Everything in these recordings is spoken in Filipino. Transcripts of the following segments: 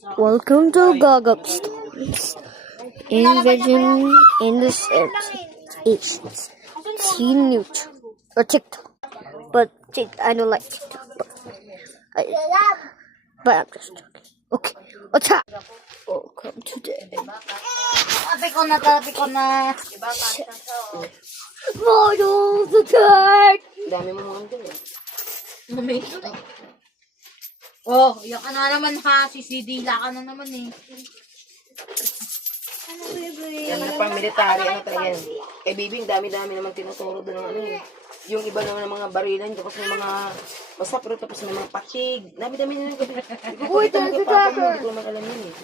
Welcome to Gagap Stories. Envision in the Asians. Teen YouTube or TikTok. But I don't like TikTok. But I'm just joking. Okay, what's up? Welcome today. Tabi ko na. Models attack! Dami mo mga doon eh. Oh, yan ka na naman ha. Sisidila ka na naman eh. Yan na pang military, ano talaga yan. Kay Bibing, dami-dami naman tinuturo doon ng ano eh. Yung iba naman ng mga barilan, tapos may mga masapro, tapos may mga patig. Dami-dami na yung gabi. Uy, talaga papa mo, hindi ko naman alam yun eh.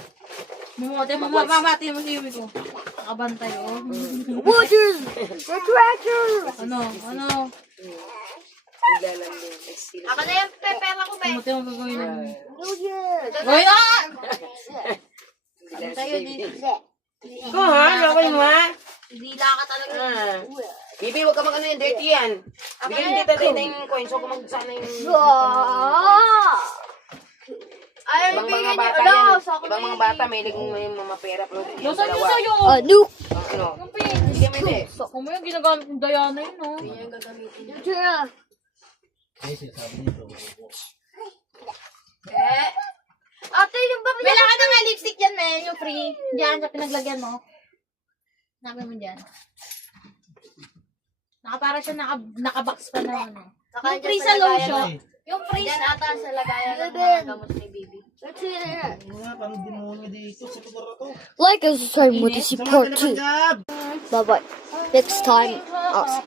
Mamamati mo si Yumi ko. Nakabantay oh. Waters! The tractor! Ano? Ilalambing. Ako na yung pepera ko, be. Mamati mo gagawin mo. Yeah! Gawin na! Tayo dito. Ko ha? Gawin mo ha? Dila ka talaga. Bibi, huwag ka mag-ano yan, dirty yan. Bigyan dito tayo na yung coins, huwag ka mag-sana yung... Ay, Ibang mga bigyan bata niyo. yan. Sa ako Ibang mga bata, may ligong may mga pera. Pero yung Nasaan yung dalawa. sa'yo? Ano? Ano? Yung pin. Hindi mo hindi. Kung mo yung ginagamit ng Diana yun oh. Ate, yung ba? Kailangan na nga lipstick dyan, men. Yung free. Diyan, sa pinaglagyan mo. Sabi mo dyan. Para siya nakabox pa na ano. Naka- Yung free sa lotion. Yung free Yan sa... ata sa lagayan ng mga gamot ni Bibi. Like and subscribe mo to see part 2. Bye bye. Next time, awesome.